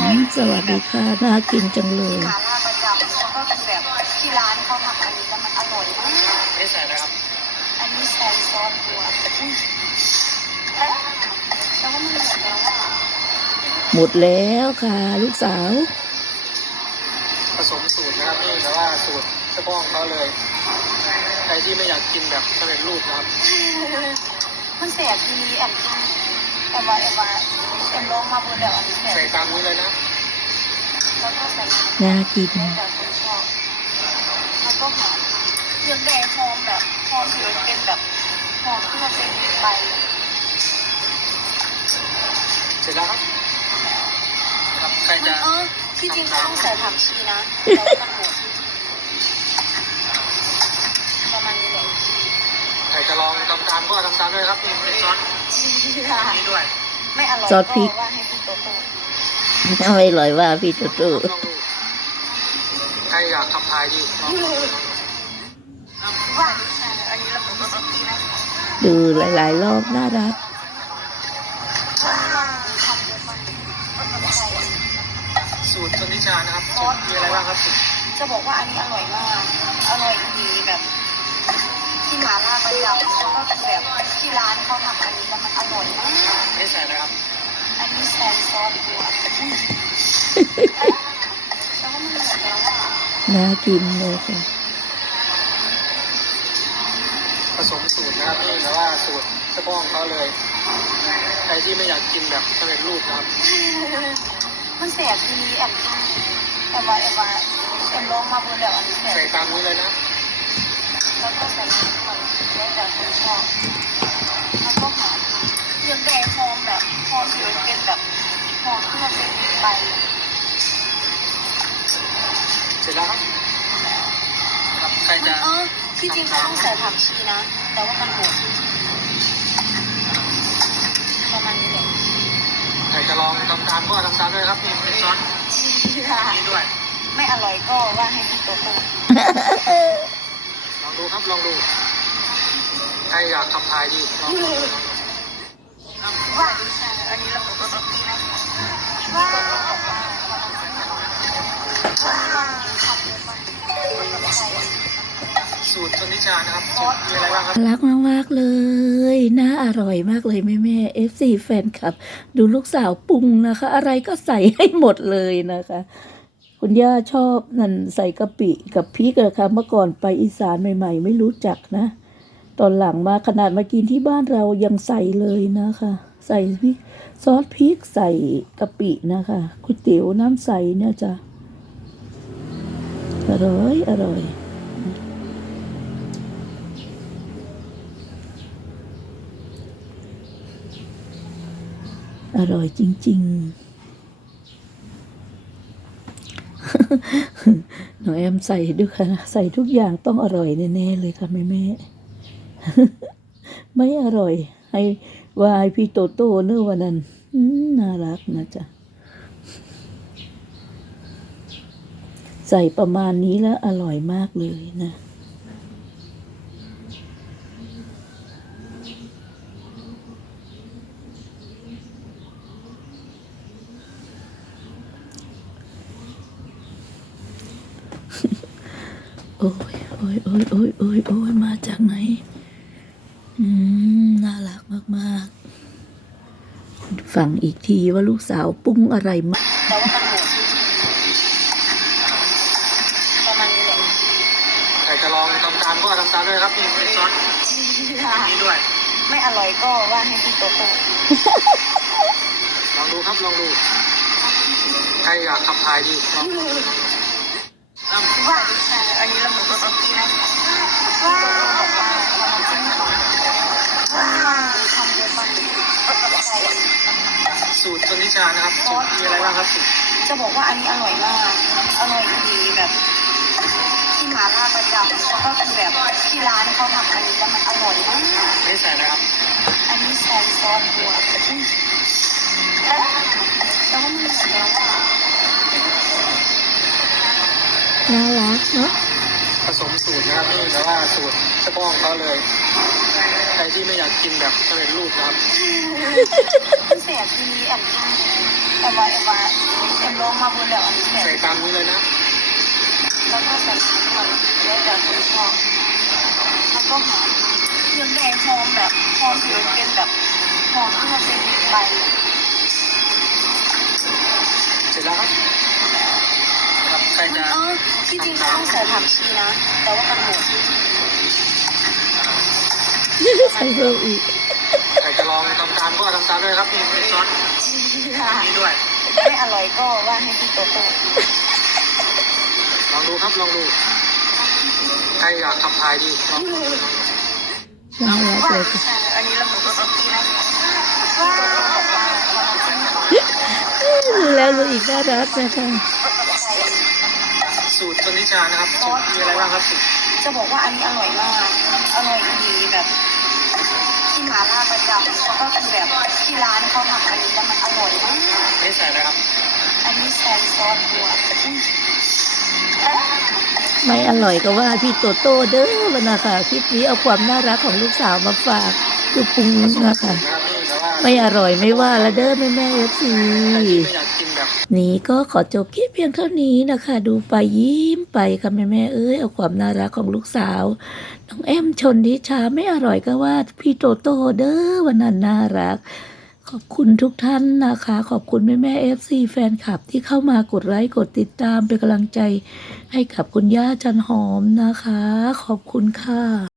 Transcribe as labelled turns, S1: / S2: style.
S1: สวัสดีค่ะน่ากินจังเลย
S2: หมาล่าประจำแล้วก็คือแบบที่ร้านเขาทำอันนี้แล้วมันอร่อยมาก
S3: ไม่ใส่นะครับ
S2: อันนี้ใส่ซอสบัวแล้วก็มันหมดแล้วอ่ะ
S1: หมดแล้วค่ะลูกสาว
S3: ผสมสูตรนะครับนี่แต่ว่าสูตรเฉพาะของเขาเลยใครที่ไม่อยากกินแบบสำเร็จรูปนะครับ
S2: มันแสบทีแอมลองมาบนเดี๋ยวอันนี้แสบ
S3: ใส่ตามนี้เลยนะ
S2: แล้วก็ใส่
S1: น่ากิน
S2: แล้วแต่คนชอบแล้วก็หอมเครื่องแดงหอมแบบหอมที่มันเป็นแบบหอมที่มันเป็นใบ
S3: เสร็จแล้วครับครับใครจะ
S2: ที่จริงเขาต้องใส่ผักชีนะแล้วก็หมูประมาณนี้เลย
S3: ใครจะลองทำตามก็ทำตามด้วยครับนี่เป็นซอสนี่ด้วย
S2: ไม่อร่อยก็ว่าให้พี่โตโต้
S1: ไม่อร่อยว่าพี่ตุ๊ตุ๊
S3: ใครอยากขับถ่ายดี
S2: ว่าอันนี้เรา
S1: ดูหลายๆรอบน่ารัก
S3: สูตรชนทิชานะครับมีอะไรบ้างครับ
S2: จะบอกว่าอันนี้อร่อยมากอร่อยดีแบบที่หมาล่าประจำแล้วก็คือแบบที่ร้านเขาทำอันนี้แล้วมันอร่อยมาก
S3: ไม่ใส่นะครับ
S2: อันนี้ใส่ซอสบัวแล้วก็มันหมดแล้วอ่ะ
S1: น่ากินเลยค่ะ
S3: ผสมสูตรนะครับนี่แต่ว่าสูตรเฉพาะของเขาเลยใครที่ไม่อยากกินแบบสำเร็จรูปนะครับ
S2: มันแสบทีแอมลองมาบนเดี๋ยวอันนี้แสบ
S3: ใส่ตามนี้เลยนะ
S2: แล้วก็ใส่น้ำมันแล้วแต่คนชอบแล้วก็หอมเครื่องแดงหอมแบบหอมที่มันเป็นแบบหอมที่มันเป็นใบ
S3: เสร็จแล้วครับครับใครจะ
S2: ที่จริงเขาต้องใส่ผักชีนะแต่ว่ามันหมดประมาณนี้เลย
S3: ใครจะลองทำตามก็ทำตามด้วยครับนี่เป็นซอสนี่ด้วย
S2: ไม่อร่อยก็ว่าให้พี่โตโต้
S3: ลองดูครับลองดูใครอยากขับถ่ายดีลองดู
S2: ว่าอันนี้เรา
S3: สูตรชนทิชานะครับมีอะไรบ้างครับ
S1: รักมากๆเลยน่าอร่อยมากเลยแม่FC แฟนคลับดูลูกสาวปรุงนะคะอะไรก็ใส่ให้หมดเลยนะคะคุณย่าชอบนั่นใส่กะปิกับพริกอะค่ะเมื่อก่อนไปอีสานใหม่ๆไม่รู้จักนะตอนหลังมาขนาดมากินที่บ้านเรายังใส่เลยนะคะใส่พริกซอสพริกใส่กะปินะคะก๋วยเตี๋ยวน้ำใสเนี่ยจ้ะอร่อยอร่อยอร่อยจริงๆน้องแอมใส่ด้วยค่ะใส่ทุกอย่างต้องอร่อยแน่ๆเลยค่ะแม่ไม่อร่อยให้วายพี่โตโต้เนื้อวันนั้นน่ารักนะจ๊ะใส่ประมาณนี้แล้วอร่อยมากเลยนะโอ้ยมาจากไหนน่ารักมากๆฟังอีกทีว่าลูกสาวปรุงอะไรมา
S2: แต่ว่ามันหมดประมาณนี้เลย
S3: ใครจะลองทำตามก็ทำตามด้วยครับนี่เป็นซอสนี่ด้วย
S2: ไม่อร่อยก็ว่าให้พี่โตโต้
S3: ลองดูครับลองดูใครอยากขับถ่ายดีลองดู
S2: ว่าอันนี้เราหมดนะ
S3: สูตรชนทิชานะครับสูตรมีอะไรบ้างครับ
S2: จะบอกว่าอันนี้อร่อยมากอร่อยดีแบบที่หมาล่าประจำแล้วก็คือแบบที่ร้านเขาทำอันนี้แล้วมันอร่อยมาก
S3: ไม่ใส่นะครับ
S2: อันนี้ใส่ซอสบัวแล้วก็มันหมดแล้วอ่ะ
S1: น่ารักเนาะ
S3: ผสมสูตรนะครับนี่แต่ว่าสูตรเฉพาะของเขาเลยใครที่ไม่อยากกินแบบสำเร็จรูปนะครับ
S2: มันแสบทีแต่ว่าเอ็มลองมาบนแล้วอันนี้แบ
S3: ใส่
S2: บ
S3: กลางมือเลยนะ
S2: แล้วก็ใส่น้ำมันแล้วแต่คนชอบแล้วก็หอมเครื่องแกงหอมแบบหอมที่มันเป็นแบบหอมที่มันเป็นใบ
S3: เสร็จแล้วครับครับใครจะ
S2: ที่จริงเขาต้องใส่ผักชีนะ แต่ว่ามันหมด
S1: ใส่เพิ่มอีก
S3: ใครจะลองทำตามก็ทำตามด้วยครับนี่มีซอสนี่ด้วย
S2: ไม่อร่อยก็ว่าให้พี่โตโต้
S3: ลองดูครับลองดูใครอยากขับถ่ายดีลองดู
S1: น่ารัก
S2: ว่า
S1: เลยค่ะ
S2: อันนี้เราเหมือนกับสกี้นะว่าบอกว่า
S1: รู้แล้วรู้อีกน่ารักนะคะ
S3: สูตรชนิชานะครับสูตรมีอะไรบ้างครับสูตร
S2: จะบอกว่าอันนี้อร่อยมาก อร่อยดีแบบที่หมาล่าประจำแล้วก็คือแบบที่ร้านเขาทำอันนี้แล้วมันอร่อยมาก
S3: นี่ใส่อะไรครับ
S2: อันนี้ใส่ซอสบัว
S1: ไม่อร่อยก็ว่าพี่โตโต้เด้อวันนะคะคลิปนี้เอาความน่ารักของลูกสาวมาฝากดูปรุงนะคะ
S3: นะครับนี่แต่ว่า
S1: ไม่อร่อยไม่ว่าละเด้อแม่FC
S3: ใครที่ไม่อยากกินแบบ
S1: นี้ก็ขอจบคลิปเพียงเท่านี้นะคะ ดูไปยิ้มไปค่ะแม่เอ้ยเอาความน่ารักของลูกสาวน้องแอมชนทิชาไม่อร่อยก็ว่าพี่โตโต้เด้อวันนั้นน่ารัก ขอบคุณทุกท่านนะคะ ขอบคุณแม่FC แฟนคลับที่เข้ามากดไลค์กดติดตามเป็นกำลังใจให้กับคุณย่าจันหอมนะคะ ขอบคุณค่ะ